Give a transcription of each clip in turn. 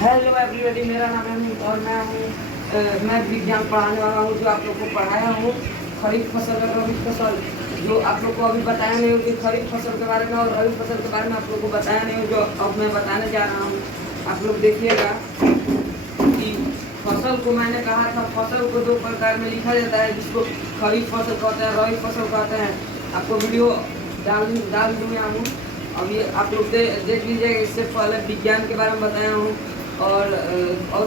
Hello everybody, मेरा नाम है अमित और मैं विज्ञान पढ़ाने वाला हूँ। जो आप लोग को पढ़ाया हूँ खरीफ फसल और रबी फसल, जो आप लोग को अभी बताया नहीं हो कि खरीफ फसल के बारे में और रबी फसल के बारे में आप लोग को बताया नहीं हो, जो अब मैं बताने जा रहा हूँ। आप लोग देखिएगा कि फसल को मैंने कहा था, फसल को दो प्रकार में लिखा जाता है, जिसको खरीफ फसल कहते हैं, रबी फसल कहते हैं। आपको वीडियो डाल दूँगा हूँ। अब ये आप लोग देख लीजिएगा। इससे पहले विज्ञान के बारे में बताया हूँ और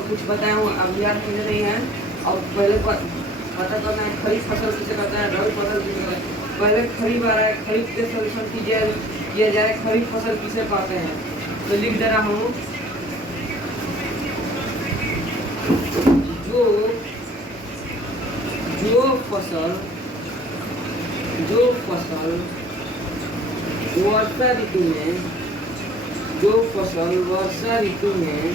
कुछ बताया हूँ, अब याद मुझे नहीं है। और पहले पता करना है खरीफ फसल किसे कहते हैं, रबी फसल किसे कहते हैं। पहले खरीफ आ रहा है, खरीफ के सोल्यूशन किया जाए खरीफ फसल किसे कहते हैं। तो लिख दे रहा हूँ, जो फसल वर्षा ऋतु में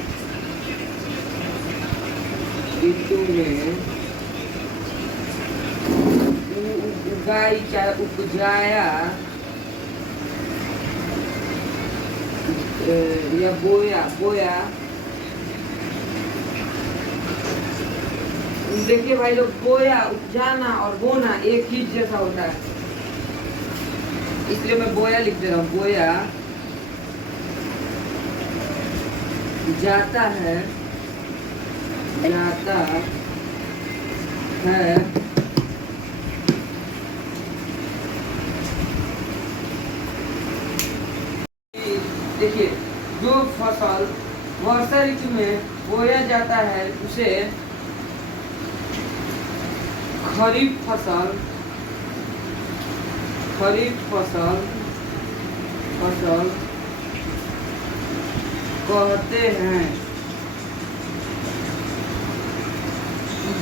उपजाया या बोया। देखिए भाई लोग, बोया, उपजाना और बोना एक ही जैसा होता है, इसलिए मैं बोया लिख दे रहा हूँ। बोया जाता है देखिए, जो फसल वर्षा ऋतु में बोया जाता है उसे खरीफ फसल कहते हैं।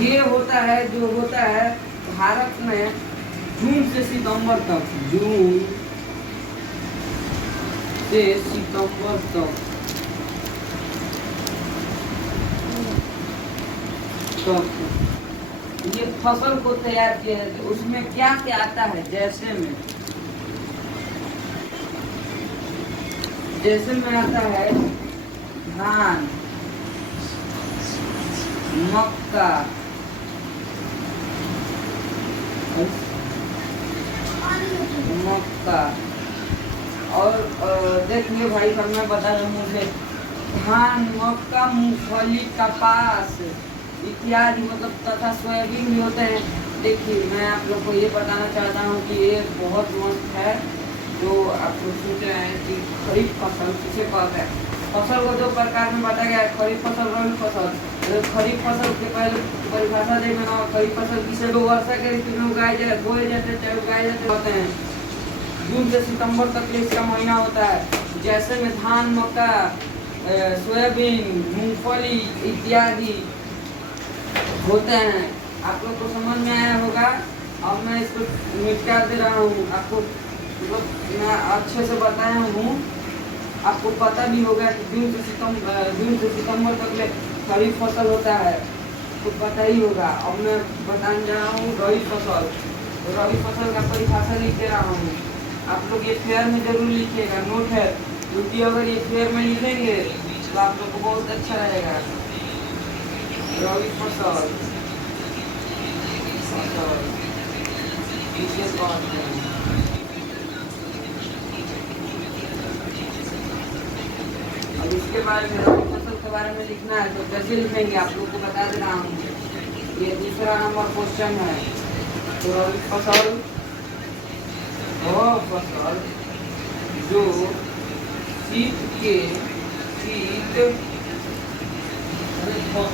ये होता है, जो होता है भारत में जून से सितंबर तक, ये फसल को तैयार किया है। तो उसमें क्या क्या आता है, जैसे में आता है धान, मक्का, और देखिए भाई, अब मैं बता रहा हूँ मुझे धान, मक्का, मूंगफली, कपास इत्यादि मतलब तथा सोयाबीन भी होते हैं। देखिए, मैं आप लोग को ये बताना चाहता हूँ कि ये बहुत मस्त है। जो आप लोग सोच रहे हैं कि खरीफ फसल किसे कहते हैं। फसल को दो प्रकार में बांटा गया है, खरीफ फसल, रबी फसल। तो खरीफ फसल के पहले परिभाषा देखना, खरीफ फसल किसे दो वर्षा के ऋतु में बोए जाते होते हैं। जून से सितंबर तक इसका महीना होता है। जैसे में धान, मक्का, सोयाबीन, मूंगफली इत्यादि होते हैं। आप लोग को समझ में आया होगा। अब मैं इसको मिटा दे रहा हूँ। आपको मतलब मैं अच्छे से बताया हूँ, आपको पता भी होगा कि जून से सितंबर तक खरीफ फसल होता है, तो पता ही होगा। अब मैं बताने जा रहा हूँ रबी फसल। तो रबी फसल का परिभाषा लिख दे रहा हूँ। आप लोग ये फेयर में जरूर लिखिएगा, नोट है, क्योंकि अगर ये फेयर में लिखेंगे तो आप लोग को बहुत अच्छा रहेगा। रबी फसल किसे कहते हैं। अब इसके बारे में, रबी फसल के बारे में लिखना है तो कैसे लिखेंगे आप लोग को बता दे रहा हूँ। ये दूसरा नंबर क्वेश्चन है। तो रबी फसल वह फसल जो शीत और